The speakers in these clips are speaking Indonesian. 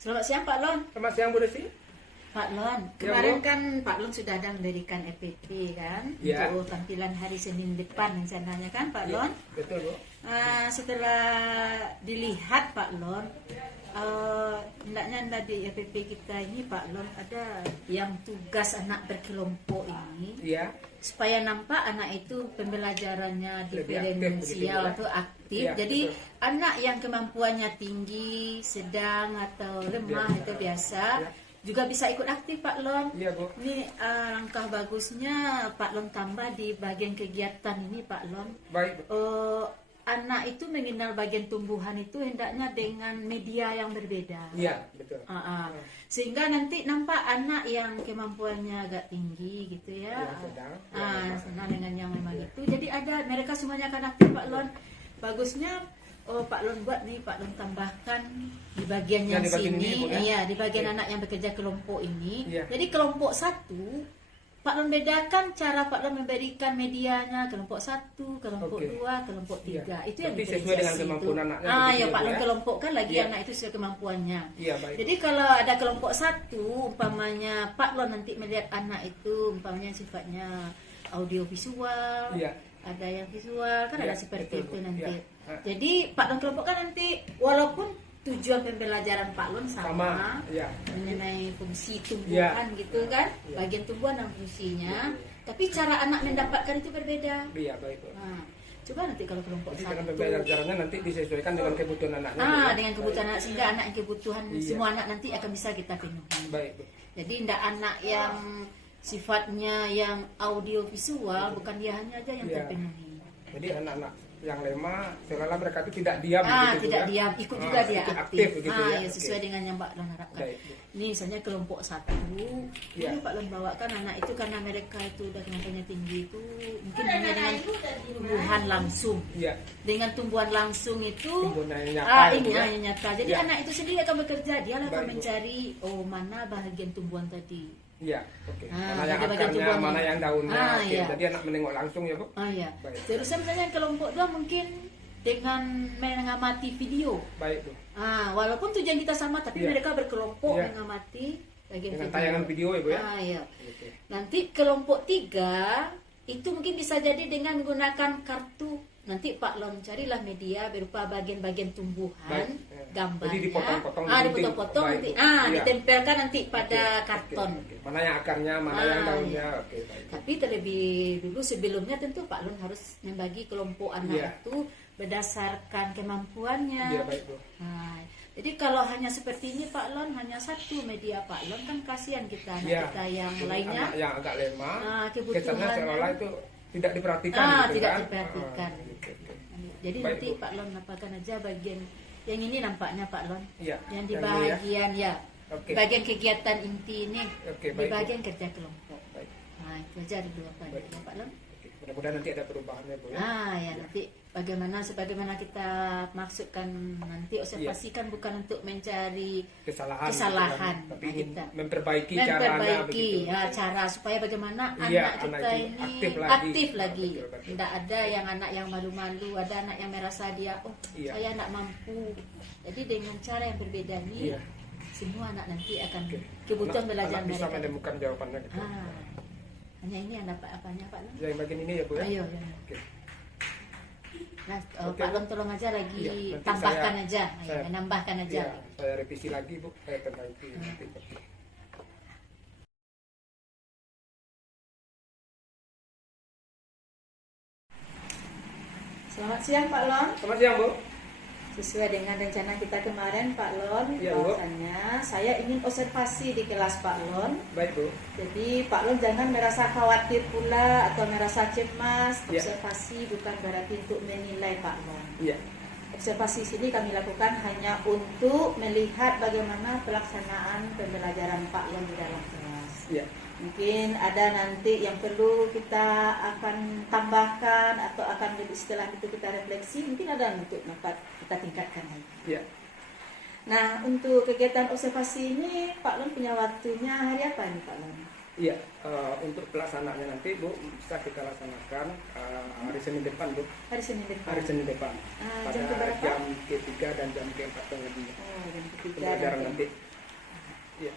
Selamat siang Pak Lon. Selamat siang Bu Desi. Pak Lon, Ya, kemarin Bu. kan Pak Lon sudah ada mendirikan EPP kan Ya. untuk tampilan hari Senin depan rencananya kan Pak Lon. Betul Bu. Setelah dilihat Pak Lon, hendaknya di EPP kita ini Pak Lon ada yang tugas anak berkelompok ini Iya. supaya nampak anak itu pembelajarannya Lebih aktif diferensial begitu, atau aktif. Iya, Jadi betul. anak yang kemampuannya tinggi, sedang atau lemah Biasa. itu biasa Iya. juga bisa ikut aktif Pak Lon. Iya Bu. Ini langkah bagusnya Pak Lon tambah di bagian kegiatan ini Pak Lon. Baik Bu. Anak itu mengenal bagian tumbuhan itu hendaknya dengan media yang berbeda. Iya, betul. Sehingga nanti nampak anak yang kemampuannya agak tinggi gitu ya. Yang sedang, yang lemah. Senang dengan yang memang itu. Jadi ada mereka semuanya akan aktif Pak Lon. Bagusnya Pak Lon buat nih, Pak Lon tambahkan di bagian yang Di bagian sini, ini, Bu, ya? iya di bagian Oke. anak yang bekerja kelompok ini. Iya. Jadi kelompok 1 Pak Lon bedakan cara Pak Lon memberikan medianya kelompok 1, kelompok Oke. 2, kelompok 3. Iya. Itu yang Berarti sesuai diferensiasi dengan kemampuan itu. anaknya Ya begitu, Pak Bu, Lon ya? kelompokkan lagi Iya. anak itu sesuai kemampuannya. Iya, baik. Jadi kalau ada kelompok 1, umpamanya Pak Lon nanti melihat anak itu umpamanya sifatnya audiovisual, Iya. ada yang visual, kan Iya, ada seperti betul, itu Bu. nanti. Iya. Jadi Pak Lon kelompokkan nanti walaupun tujuan pembelajaran Pak Lon sama, Iya. mengenai fungsi tumbuhan gitu kan, Iya. bagian tumbuhan dan fungsinya, Iya. tapi cara anak mendapatkan itu berbeda. Iya, baik Bu. Nah, coba nanti kalau kelompok Jadi dengan 1 pembelajarannya nanti disesuaikan dengan kebutuhan anaknya. Bu, ya? dengan kebutuhan anak, sehingga anak yang kebutuhan Iya. semua anak nanti akan bisa kita penuhi. Baik Bu. Jadi tidak anak yang sifatnya yang audiovisual, bukan dia hanya aja yang Iya. terpenuhi. Jadi anak-anak yang lemah seolah-olah mereka itu tidak diam begitu, Bu, Tidak ya? diam, ikut juga dia ikut aktif. begitu, ya? Ya, sesuai Oke. dengan yang Pak Lon harapkan. Baik, Bu. Ini misalnya kelompok 1, Iya. ini Pak Lon bawakan anak itu karena mereka itu udah kemampuannya tinggi itu mungkin hanya dengan tumbuhan langsung. Iya. Dengan tumbuhan langsung itu Tumbuhan yang nyata, ini Bu, ya? yang nyata. Jadi Iya. anak itu sendiri akan bekerja, dia akan Baik, Bu. mencari mana bagian tumbuhan tadi. Iya, oke. Ah, Mana yang ada bagian akarnya, tumbuhannya. mana yang daunnya. Ah, Oke, iya. jadi anak menengok langsung ya, Bu. Iya. Baik. Terusnya misalnya yang kelompok 2 mungkin dengan mengamati video. Baik, Bu. Walaupun tujuan kita sama, tapi Iya. mereka berkelompok Iya. mengamati bagian Dengan video. tayangan video ya, Bu ya. Iya. Oke. Nanti kelompok 3 itu mungkin bisa jadi dengan menggunakan kartu. Nanti Pak Lon carilah media berupa bagian-bagian tumbuhan, Baik. gambarnya. Jadi dipotong-potong, digunting. Dipotong-potong Baik, nanti. Bu. Iya. Ditempelkan nanti pada Oke, karton. oke. Mana yang akarnya, mana yang daunnya. Iya. Oke, baik. Tapi terlebih dulu sebelumnya tentu Pak Lon harus membagi kelompok anak Iya. itu berdasarkan kemampuannya. Iya, baik, Bu. Jadi kalau hanya seperti ini Pak Lon, hanya satu media Pak Lon, kan kasihan kita anak Iya. kita yang Jadi lainnya. anak yang agak lemah, Kebutuhan- kesannya seolah itu tidak diperhatikan gitu tidak kan. diperhatikan. Gitu. Jadi Baik, nanti Bu. Pak Lon apakan aja bagian yang ini nampaknya Pak Lon. Iya. Yang di yang ini ya. bagian ya, Oke. bagian kegiatan inti ini, Oke, di baik, Bu. bagian kerja kelompok. Baik. Itu aja dulu apa Baik. ya Pak Lon. Oke. Mudah-mudahan nanti ada perubahannya, Bu ya. Ya nanti sebagaimana kita maksudkan nanti observasikan bukan untuk mencari Kesalahan, kesalahan gitu kan. Tapi nah, ingin kita memperbaiki caranya memperbaiki begitu. cara supaya bagaimana Iya, anak kita anak itu ini aktif lagi. lagi. Betul, betul. Tidak ada yang anak yang malu-malu, ada anak yang merasa dia Iya. saya tidak mampu. Jadi dengan cara yang berbeda ini Iya. semua anak nanti akan Oke. kebutuhan Anak- belajar anak bisa mereka. menemukan jawabannya gitu. Hanya ini yang dapat apanya Pak Lon? Yang bagian ini ya, Bu ya. Ayo. Oke. Nah, Oke, Pak Bu. Lon tolong aja lagi Iya, nanti tambahkan saya- aja, saya- menambahkan aja. Iya, saya revisi lagi, Bu. Saya perbaiki nanti. Oke. Selamat siang Pak Lon. Selamat siang, Bu. Sesuai dengan rencana kita kemarin Pak Lon, Iya, Bu. bahwasannya saya ingin observasi di kelas Pak Lon. Baik, Bu. Jadi Pak Lon jangan merasa khawatir pula atau merasa cemas. Iya. Observasi bukan berarti untuk menilai Pak Lon. Iya. Observasi sini kami lakukan hanya untuk melihat bagaimana pelaksanaan pembelajaran Pak Lon di dalam kelas. Iya. Mungkin ada nanti yang perlu kita akan tambahkan atau akan lebih setelah itu kita refleksi, mungkin ada untuk dapat kita tingkatkan lagi. Iya. Nah, untuk kegiatan observasi ini Pak Lon punya waktunya hari apa nih Pak Lon? Iya, untuk pelaksanaannya nanti, Bu, bisa kita laksanakan hari Senin depan, Bu. Hari Senin depan. Hari Senin depan. Jam Pada keberapa? jam ke-3 dan jam ke-4 lebih. Oh, jam ketiga. Pembelajaran nanti Iya.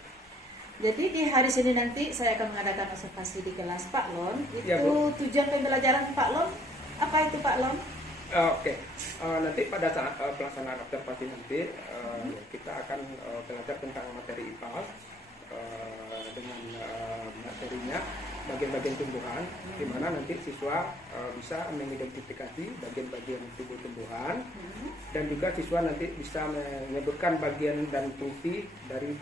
Jadi di hari Senin nanti saya akan mengadakan observasi di kelas Pak Lon. Itu Ya, Bu. tujuan pembelajaran Pak Lon. Apa itu Pak Lon? Oke. Nanti pada saat pelaksanaan observasi nanti kita akan belajar tentang materi IPA dengan materinya bagian-bagian tumbuhan, di mana nanti siswa bisa mengidentifikasi bagian-bagian tubuh tumbuhan, dan juga siswa nanti bisa menyebutkan bagian dan fungsi dari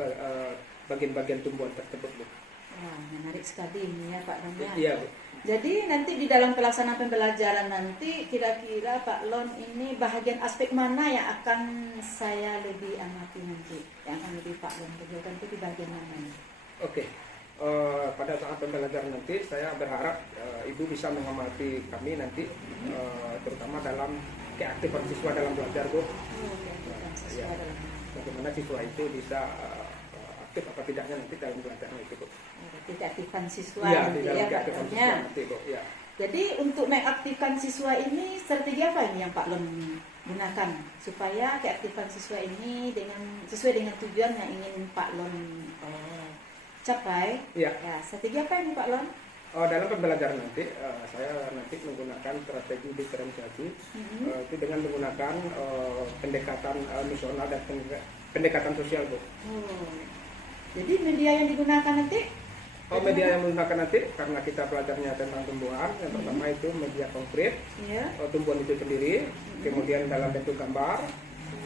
bagian-bagian tumbuhan tersebut, Bu. Wah, menarik sekali ini ya Pak Lon ya. Iya, Bu. Jadi nanti di dalam pelaksanaan pembelajaran nanti kira-kira Pak Lon ini bahagian aspek mana yang akan saya lebih amati nanti, yang akan lebih Pak Lon kerjakan itu di bagian mana? Oke. Pada saat pembelajaran nanti saya berharap Ibu bisa mengamati kami nanti terutama dalam keaktifan siswa dalam belajar, Bu. Ya. Bagaimana siswa itu bisa aktif apa tidaknya nanti dalam belajarnya itu, Bu. Keaktifan siswa Iya, nanti di dalam ya Pak keaktifan Lon siswa ya. nanti, Bu. Ya. Jadi untuk mengaktifkan siswa ini strategi apa ini yang Pak Lon gunakan supaya keaktifan siswa ini sesuai dengan tujuan yang ingin Pak Lon capai? Iya. Ya, strategi apa ini Pak Lon? Dalam pembelajaran nanti saya nanti menggunakan strategi diferensiasi itu dengan menggunakan pendekatan misional dan pendekatan sosial, Bu. Jadi media yang digunakan nanti? Media yang menggunakan nanti karena kita belajarnya tentang tumbuhan, yang pertama itu media konkret, Ya. tumbuhan itu sendiri, kemudian dalam bentuk gambar,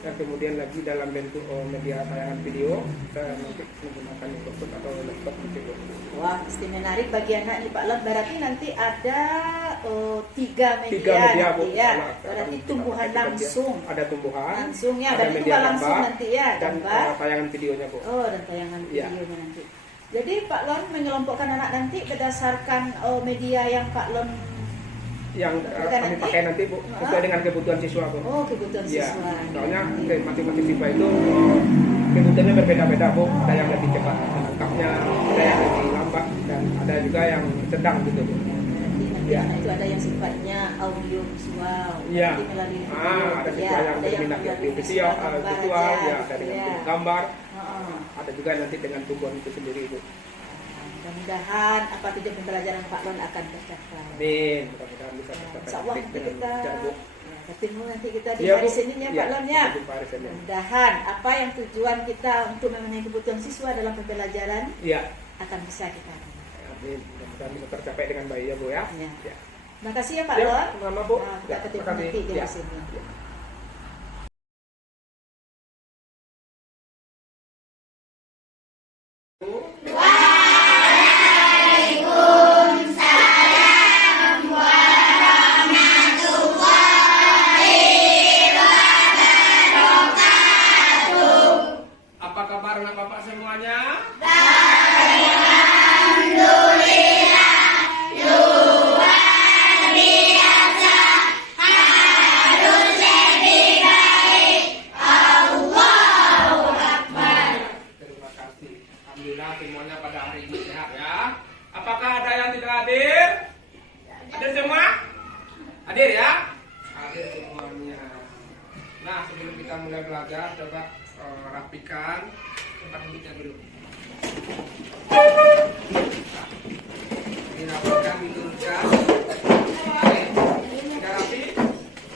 dan kemudian lagi dalam bentuk media tayangan video, kita nanti menggunakan mikrofon atau laptop gitu. Wah, pasti menarik bagi anak nih Pak Lon. Berarti nanti ada tiga media media, nanti Bu. ya. Nah, Berarti kita tumbuhan pakai tiga media. langsung. Ada tumbuhan, Langsung ya, ada dan itu media langsung gambar, nanti ya, dan gambar. tayangan videonya, Bu. Oh, dan tayangan Ya. videonya nanti. Jadi Pak Lon mengelompokkan anak nanti berdasarkan media yang Pak Lon Yang Bukan kami nanti? pakai nanti, Bu, sesuai dengan kebutuhan siswa, Bu. kebutuhan Ya, siswa. soalnya masing-masing siswa itu kebutuhannya berbeda-beda, Bu. Ada yang lebih cepat menangkapnya, ada yang lebih lambat, dan ada juga yang sedang gitu, Bu. Nanti Ya. anak itu ada yang sifatnya audio visual. Iya. Nanti melalui video. Ada siswa yang ada berminat melalui di visual, gambar visual, aja, ya, gitu ada dengan ya. gambar, Heeh. ada juga nanti dengan tumbuhan itu sendiri, Bu. Mudah-mudahan apa tujuan pembelajaran Pak Lon akan tercapai. Amin. Mudah-mudahan bisa Ya, tercapai insya Allah nanti nanti dengan kita lancar, Bu. ketemu nanti kita di Iya, hari Bu. Senin ya Iya, Pak Lon ya. sampai jumpa hari Senin. Mudah-mudahan apa yang tujuan kita untuk memenuhi kebutuhan siswa dalam pembelajaran Iya. akan bisa kita raih. Amin. Mudah-mudahan bisa tercapai dengan baik ya, Bu ya. Ya. Ya. Terima kasih ya Pak Ya, Lon. sama, Bu. Nah, kita Ya, ketemu terima kasih. nanti di Ya. hari Senin. Ya. Apa kabar anak bapak semuanya? Terima kasih. Alhamdulillah semuanya pada hari ini sehat ya. Apakah ada yang tidak hadir? Hadir semua? Hadir ya? Hadir semuanya. Nah, sebelum kita mulai belajar, coba rapikan tempat duduknya dulu. Dirapikan, diturunkan. Oke, sudah rapi?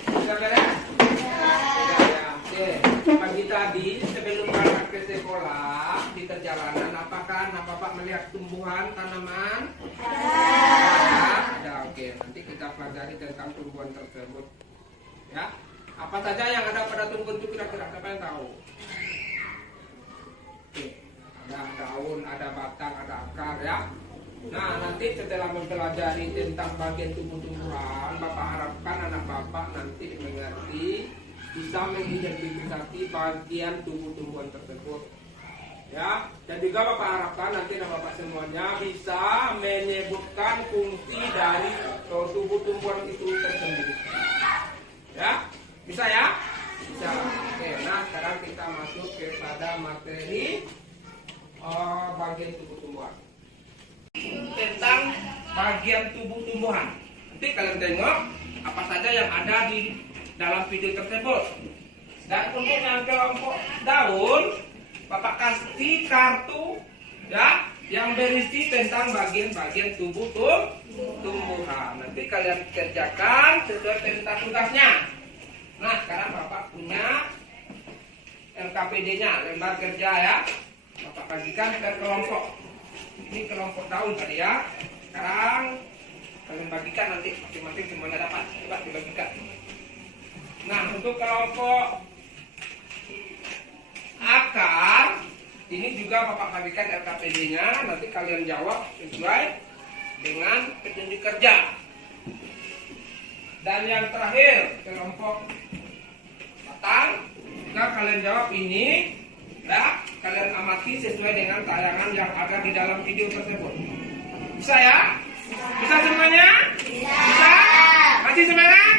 Sudah beres? Sudah ya. Oke, pagi tadi sebelum berangkat ke sekolah di perjalanan, apakah anak bapak melihat tumbuhan, tanaman? Ada. Oke, nanti kita pelajari tentang tumbuhan tersebut. Ya, apa saja yang ada pada tumbuhan itu kira-kira siapa yang tahu? Oke, ada daun, ada batang, ada akar ya. Nah, nanti setelah mempelajari tentang bagian tumbuh-tumbuhan, Bapak harapkan anak Bapak nanti mengerti, bisa mengidentifikasi bagian tumbuh-tumbuhan tersebut. Ya, dan juga Bapak harapkan nanti anak Bapak semuanya bisa menyebutkan fungsi dari tumbuh-tumbuhan itu tersendiri. Ya, bisa ya? Bisa. Oke, nah sekarang kita masuk kepada materi bagian tubuh-tumbuhan. Tentang bagian tubuh-tumbuhan. Nanti kalian tengok apa saja yang ada di dalam video tersebut. Dan untuk yang kelompok daun, Bapak kasih kartu ya yang berisi tentang bagian-bagian tubuh tumbuhan. Nanti kalian kerjakan sesuai perintah tugasnya. Nah, sekarang Bapak punya LKPD-nya, lembar kerja ya. Bapak bagikan ke kelompok. Ini kelompok daun tadi ya. Sekarang kalian bagikan nanti masing-masing semuanya dapat. Coba dibagikan. Nah, untuk kelompok akar, ini juga Bapak bagikan LKPD-nya. Nanti kalian jawab sesuai dengan petunjuk kerja. Dan yang terakhir, kelompok batang, jika kalian jawab ini, ya, kalian amati sesuai dengan tayangan yang ada di dalam video tersebut. Bisa ya? Bisa semuanya? Bisa? Masih semangat?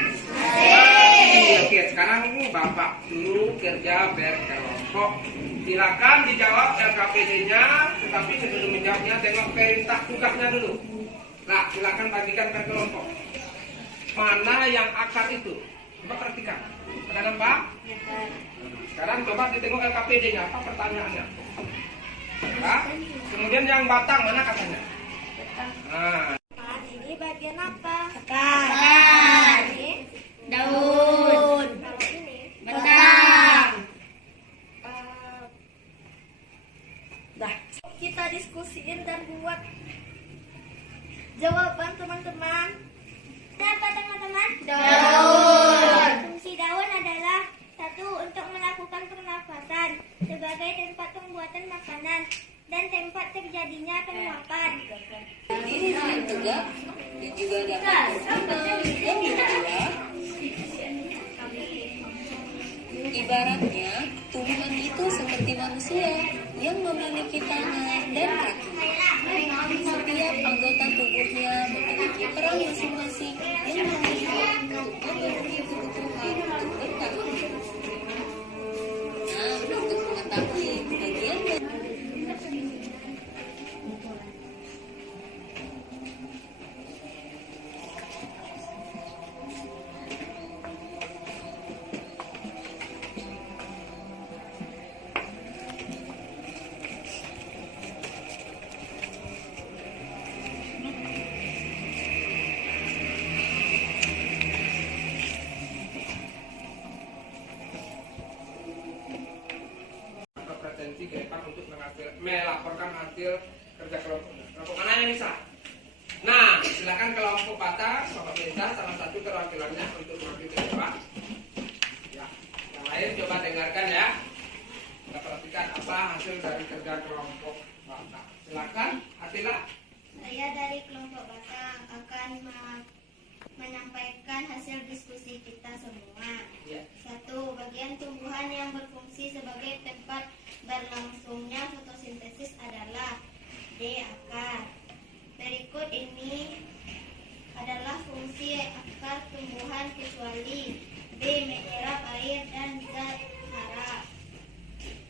Oke, sekarang Bapak suruh kerja berkelompok. Silakan dijawab LKPD-nya, tetapi sebelum menjawabnya tengok perintah tugasnya dulu. Nah, silakan bagikan ke kelompok. Mana yang akar itu? Coba perhatikan. Ada nampak? Sekarang coba ditengok LKPD-nya. Apa pertanyaannya? Nah, kemudian yang batang mana katanya? Nah. Ini bagian apa? Akar. Ini Daun. kalau ini Batang. dah. Kita diskusiin dan buat jawaban teman-teman. Apa teman-teman? Daun. Fungsi daun adalah satu untuk melakukan pernafasan sebagai tempat pembuatan makanan dan tempat terjadinya penguapan. Diri yang tegak dan juga dapat yang kedua, ibaratnya tumbuhan itu seperti manusia yang memiliki tangan dan kaki. Setiap anggota tubuhnya memiliki peran masing-masing yang memiliki untuk memenuhi kebutuhan untuk bertahan. Nah, untuk mengetahui bagian Pretensi Kepan untuk melaporkan hasil kerja kelompok. Kelompok mana yang bisa? Nah, silakan kelompok batang, Bapak minta salah satu perwakilannya untuk mewakili Bapak. Ya, yang lain coba dengarkan ya. Kita perhatikan apa hasil dari kerja kelompok batang. Silakan, Atila. Saya dari kelompok batang akan menyampaikan hasil diskusi kita semua. Ya. Satu, bagian tumbuhan yang berfungsi sebagai tempat berlangsungnya fotosintesis adalah D. Akar. Berikut ini adalah fungsi akar tumbuhan kecuali B. Menyerap air dan zat hara.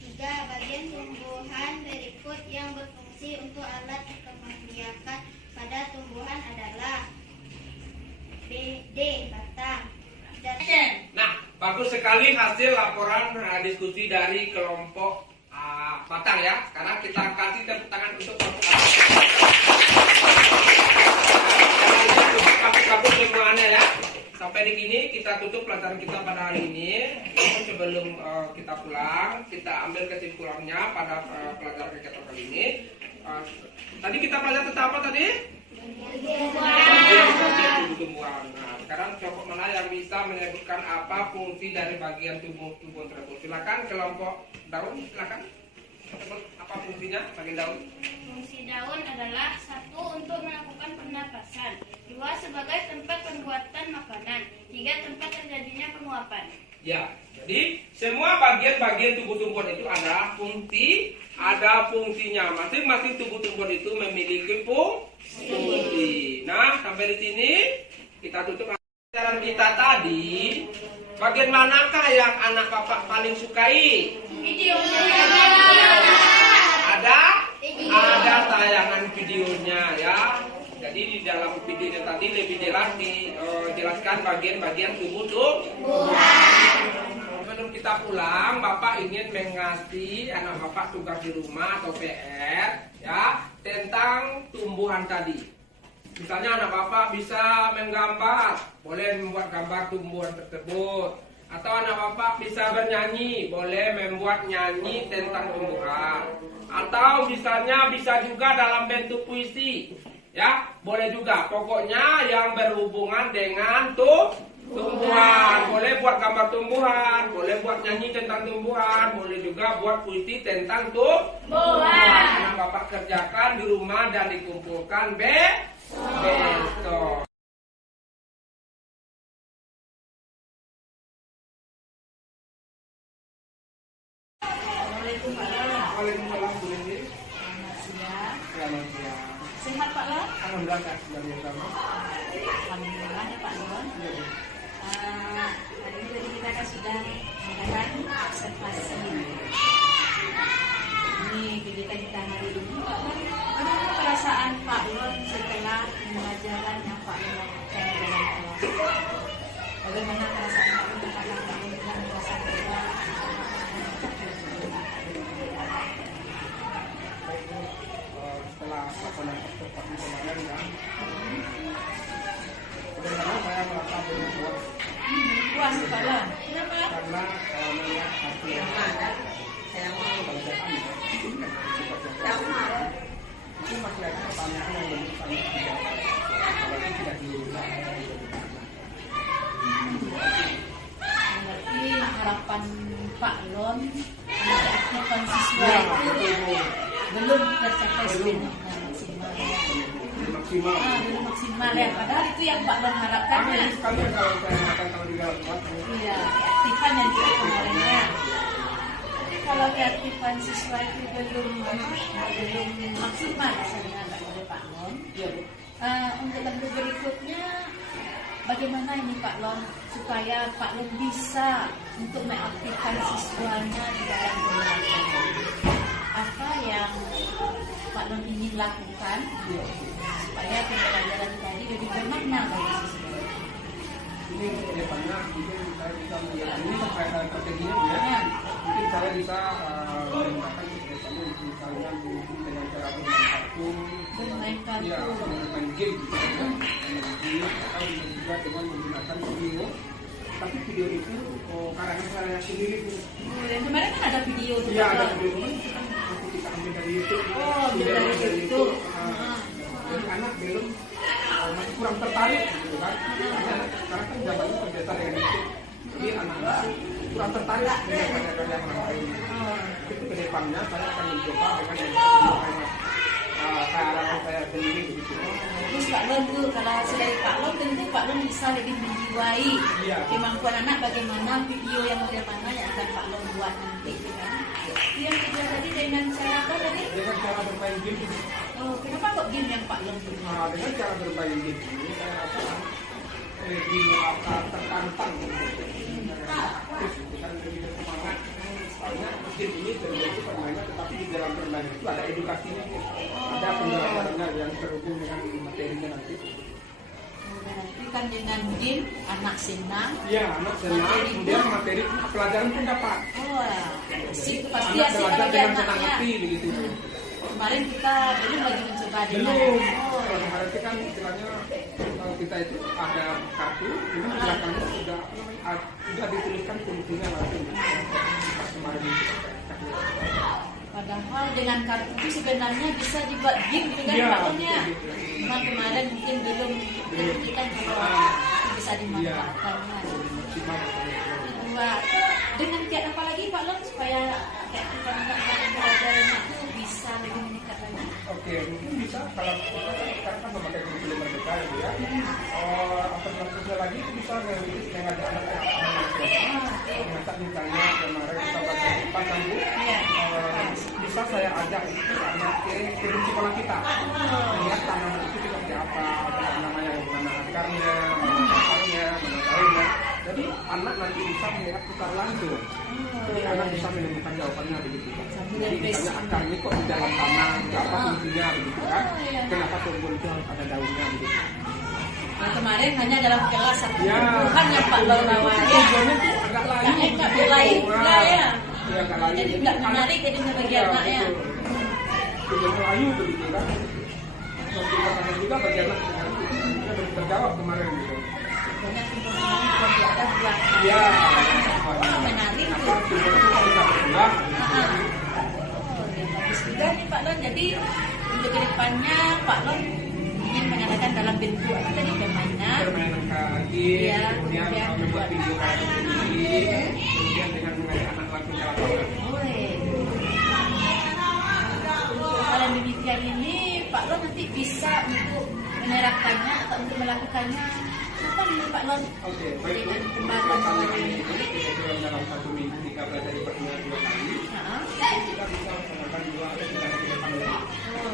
3. Bagian tumbuhan berikut yang berfungsi untuk alat kemandiakan pada tumbuhan adalah D. Batang. Nah, bagus sekali hasil laporan diskusi dari kelompok batang ya. Sekarang kita kasih tepuk tangan untuk kelompok batang. Bagus semuanya ya. Sampai di sini kita tutup pelajaran kita pada hari ini. Namun sebelum kita pulang, kita ambil kesimpulannya pada pelajaran kita kali ini. Tadi kita pelajari tentang apa tadi? Bagian tubuh tumbuhan. Nah, sekarang kelompok mana yang bisa menyebutkan apa fungsi dari bagian tubuh tersebut? Silakan kelompok daun, silakan. Sebut apa fungsinya bagian daun? Fungsi daun adalah satu untuk melakukan pernapasan, dua sebagai tempat pembuatan makanan, tiga tempat terjadinya penguapan. Ya, jadi semua bagian-bagian tubuh tumbuhan itu ada fungsinya. Masing-masing tubuh tumbuhan itu memiliki fungsi. Nah, sampai di sini kita tutup pelajaran kita tadi. Bagian manakah yang anak bapak paling sukai? Ada tayangan videonya ya. Jadi di dalam videonya tadi lebih jelas dijelaskan bagian-bagian tubuh tumbuhan. sebelum kita pulang, Bapak ingin mengasih anak Bapak tugas di rumah atau PR ya tentang tumbuhan tadi. Misalnya anak Bapak bisa menggambar, boleh membuat gambar tumbuhan tersebut. Atau anak Bapak bisa bernyanyi, boleh membuat nyanyi tentang tumbuhan. Atau misalnya bisa juga dalam bentuk puisi. Ya, boleh juga. Pokoknya yang berhubungan dengan tumbuhan. Boleh buat gambar tumbuhan, boleh buat nyanyi tentang tumbuhan, boleh juga buat puisi tentang tumbuhan. Anak Bapak kerjakan di rumah dan dikumpulkan besok. Assalamualaikum Pak Lon. Waalaikumsalam, Bu Leni. Selamat siang. Selamat siang. Sehat Pak Lon? Alhamdulillah, Kak. Dari sama. Alhamdulillah ya Pak Lon. Iya, Bu. Hari ini tadi kita kan sudah mengadakan observasi. Ini kegiatan kita hari ini Pak Lon. Bagaimana perasaan Pak Lon setelah pembelajaran yang Pak Lon lakukan dalam kelas? Bagaimana perasaan Pak Lon apakah Pak Lon telah merasa bahwa Setelah laporan observasi kemarin kan, sebenarnya saya merasa berpuas puas Pak Lon? Kenapa? karena melihat hasil pelajaran itu masih ada pertanyaan yang belum saya jawab, apalagi tidak diulang. Berarti harapan Pak Lon keaktifan siswa Ya, itu betul. belum tercapai Belum. sepenuhnya maksimal. Maksimal. Belum maksimal ya. Padahal itu yang Pak Lon harapkan Kami ya. sekali kalau saya makan kalau di dalam kelas. Iya, keaktifan yang juga kemarinnya. Kalau keaktifan siswa itu belum maksimal misalnya oleh Pak Lon. Iya, Bu. Untuk tahun berikutnya bagaimana ini Pak Lon supaya Pak Lon bisa untuk mengaktifkan siswanya di dalam pembelajaran? Apa yang Pak Lon ingin lakukan supaya pembelajaran tadi lebih bermakna bagi siswa? Ini ke depannya mungkin saya bisa melihat ini sampai strateginya ya. Mungkin saya bisa menggunakan kegiatannya misalnya mungkin dengan cara bermain kartun, Bermain ya, kartun. bermain game gitu ya. Bermain game atau juga dengan menggunakan video. Tapi video itu karena saya sendiri Bu. Yang kemarin kan ada video tuh. Iya, Pak ada Lon. video ini nanti kita ambil dari YouTube. Oh, ambil dari YouTube. Jadi anak belum masih kurang tertarik gitu kan. Karena kan zamannya terbiasa dengan YouTube. Jadi anak-anak kurang tertarik dengan karya-karya orang lain. Itu ke depannya saya akan mencoba dengan yang harapan saya sendiri begitu. Terus Pak Lon tuh kalau dari Pak Lon tentu Pak Lon bisa lebih menjiwai Iya. kemampuan anak bagaimana video yang model mana yang akan Pak Lon buat nanti kan. Yang kedua tadi dengan cara apa tadi? Dengan cara bermain game, Oh, kenapa kok game yang Pak Lon punya? dengan cara bermain game ini saya rasa lebih tertantang. Terus bukan lebih bersemangat. Soalnya game ini terjadi permainan, tetapi di dalam permainan itu ada edukasinya, ada pembelajarannya yang terhubung dengan materinya nanti. Berarti kan dengan game anak senang. Iya, anak senang, kemudian materi pelajaran pun dapat. Oh, asik pasti Anak asik belajar kalau dia dengan senang anaknya. hati begitu. Kemarin kita belum lagi mencoba dengan. Belum. Kalau kemarin itu kan istilahnya kita itu ada kartu, ini belakangnya sudah dituliskan fungsinya langsung. Kemarin itu. Padahal dengan kartu itu sebenarnya bisa dibuat game dengan Iya, Pak Lonnya. bisa gitu. Cuma kemarin mungkin belum tentukan kalau bisa dimanfaatkannya. Maksimal. Kedua, dengan kiat apa lagi Pak Lon supaya keaktifan anak pembelajarannya itu bisa lebih meningkat lagi? Oke, mungkin bisa kalau kita kan sekarang kan memakai kurikulum merdeka ya. Alternatifnya lagi itu bisa mengajak anak-anak mengasak misalnya kemarin kita baca pasang Bu. Iya. Bisa saya ajak itu anak ke kebun sekolah kita. Melihat tanaman itu seperti apa, namanya mana akarnya, mana batangnya, mana daunnya. Jadi anak nanti bisa melihat secara langsung. Jadi anak bisa menemukan jawabannya begitu. Jadi misalnya akarnya kok di dalam tanah, apa fungsinya begitu kan? Kenapa tumbuh itu harus ada daunnya begitu? Yang kemarin hanya dalam kelas satu Ya, tumbuhan yang Pak Lon bawa ya. tujuannya itu agak layu. Tak enak lain pula ya. Iya, agak layu. Jadi nggak menarik jadi bagi Iya, anak ya. betul. Tujuan layu begitu kan. Seperti katakan juga bagi anak dengan itu. Kita belum terjawab kemarin gitu. Banyak informasi yang ada buat Iya. menarik Kenapa tuh. tujuan kita berjuang? Oh, ya, bagus juga nih Pak Lon. Jadi untuk kedepannya Pak Lon ingin mengadakan dalam bentuk apa tadi permainan. Permainan kaki, Iya, kemudian kemudian membuat buat- video kayak begini, kemudian dengan mengajak anak langsung ke lapangan. Oi. Kalau demikian ini Pak Lon nanti bisa untuk menerapkannya atau untuk melakukannya kapan nih Pak Lon? Oke, baik Bu. Dengan kembali Lapangan ini kira-kira dalam 1 minggu jika belajar di pertemuan 2 kali, Nah, kita bisa laksanakan 2 atau 3 hari ke depan lagi. oh,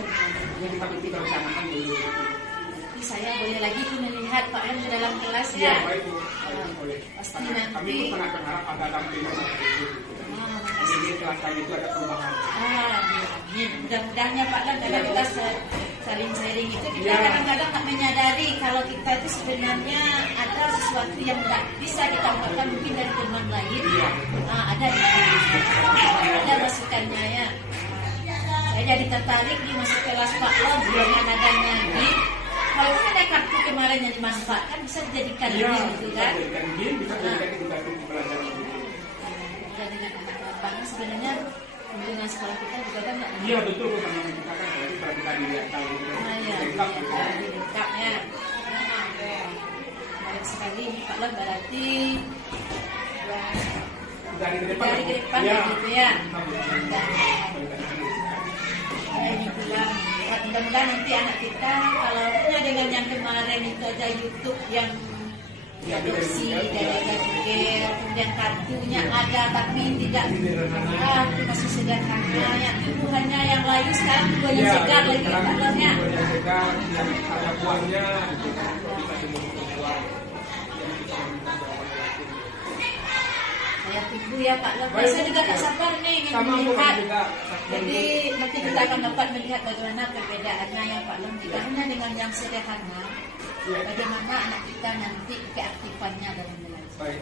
Ini kita rencanakan dulu. nanti saya boleh lagi tuh melihat Pak Lon di dalam kelas Iya, ya. baik Bu. Baik, boleh. Pasti Karena nanti- kami pun sangat berharap ada dampingan seperti itu. Ah, Jadi kelas kami itu ada perubahan. amin. Mudah-mudahnya Pak Lon dalam kita saling sharing itu kita Ya. kadang-kadang tak menyadari kalau kita itu sebenarnya ada sesuatu yang tidak bisa kita ungkapkan mungkin dari teman lain. Iya. Ada di ada masukannya ya. Saya jadi tertarik di masuk kelas Pak Lon dengan adanya game. Walaupun ada kartu kemarin yang dimanfaatkan bisa dijadikan Iya, game gitu bisa kan. dijadikan game, bisa dijadikan edukasi pembelajaran gitu. Dan dengan anak-anak sebenarnya kunjungan sekolah kita juga kan nggak Iya betul Bu, sama kita kan kalau kita dilihat kalau gitu. iya, Lengkap gitu. lebih lengkap ya. Baik sekali ini Pak Lon berarti Dari ke depan. dari ke depan Iya. gitu ya. Dan Ya, ini bilang mudah-mudahan nanti anak kita kalau punya dengan yang kemarin itu aja YouTube yang diadopsi dari Google, kemudian kartunya ada tapi tidak itu masih sederhana ya itu hanya yang layu sekarang buahnya segar lagi Pak Lon ya. Buahnya segar, yang ada buahnya gitu kan. Bisa dimiliki buah. Yang bisa memberikan jawaban yakin. Saya tunggu ya Pak Lon. Baik. Saya juga tak sabar nih ingin Sama Bu, melihat. juga. Jadi nanti kita akan dapat melihat bagaimana perbedaannya yang Pak Lon tidak hanya dengan yang sederhana, Iya. bagaimana anak kita nanti keaktifannya dalam belajar. Baik.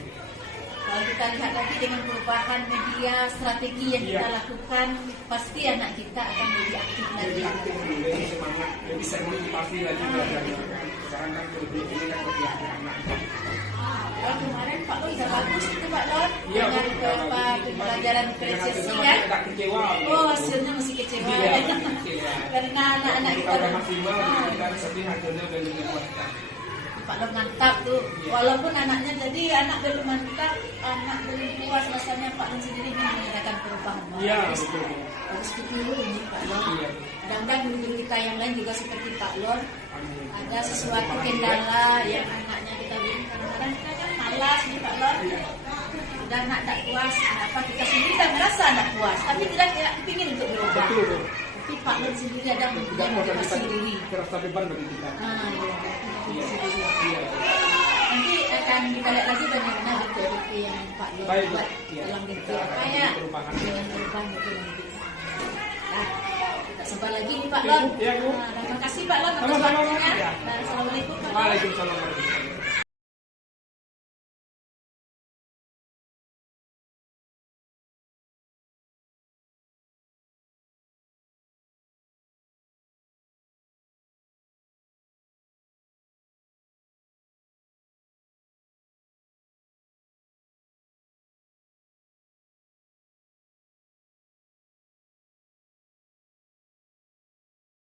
Kalau kita lihat lagi dengan perubahan media, strategi yang kita Iya. lakukan, pasti anak kita akan lebih aktif lagi. Lebih aktif dulu, lebih semangat, lebih termotivasi lagi belajarnya. Sekarang kan lebih ini kan lebih anak. Kalau kemarin Pak Lon sudah bagus itu Pak Lon Iya, dengan betul, beberapa bagus. pembelajaran Dengan diferensiasi hasilnya kan. masih agak kecewa. Oh hasilnya masih kecewa. Iya, kecewa. Karena anak-anak Kita kita udah maksimal, kita sedih hasilnya udah lebih puaskan. Pak Lon mantap tuh. Iya. Walaupun anaknya jadi anak belum mantap, anak belum puas rasanya Pak Lon sendiri ingin mengadakan perubahan. Iya, Harus betul. harus ditiru ini Pak Lon. Iya. Mudah-mudahan guru kita yang lain juga seperti Pak Lon. Amin. Ada sesuatu kendala yang anaknya kita bikin kadang-kadang kita kan malas nih Pak Lon. Dan anak tak puas, kenapa kita sendiri tak merasa anak puas, tapi tidak ingin untuk berubah. Betul, Bu. Tapi Pak Lon sendiri ada Tidak mau motivasi kita diri. terasa beban bagi kita. Iya. Iya. Nanti akan kita lihat lagi bagaimana bentuk yang Pak Lon Baik, Bu. buat Iya. dalam bentuk Kita apa akan ya? perubahan. Dengan perubahan itu nanti. Nah, kita sampai lagi nih Pak Oke, Lon. Bu. Iya, Bu. Nah, terima kasih Pak Lon atas Sama-sama, Bu. waktunya. Iya. Dan assalamualaikum Pak Lon. Waalaikumsalam warahmatullahi wabarakatuh.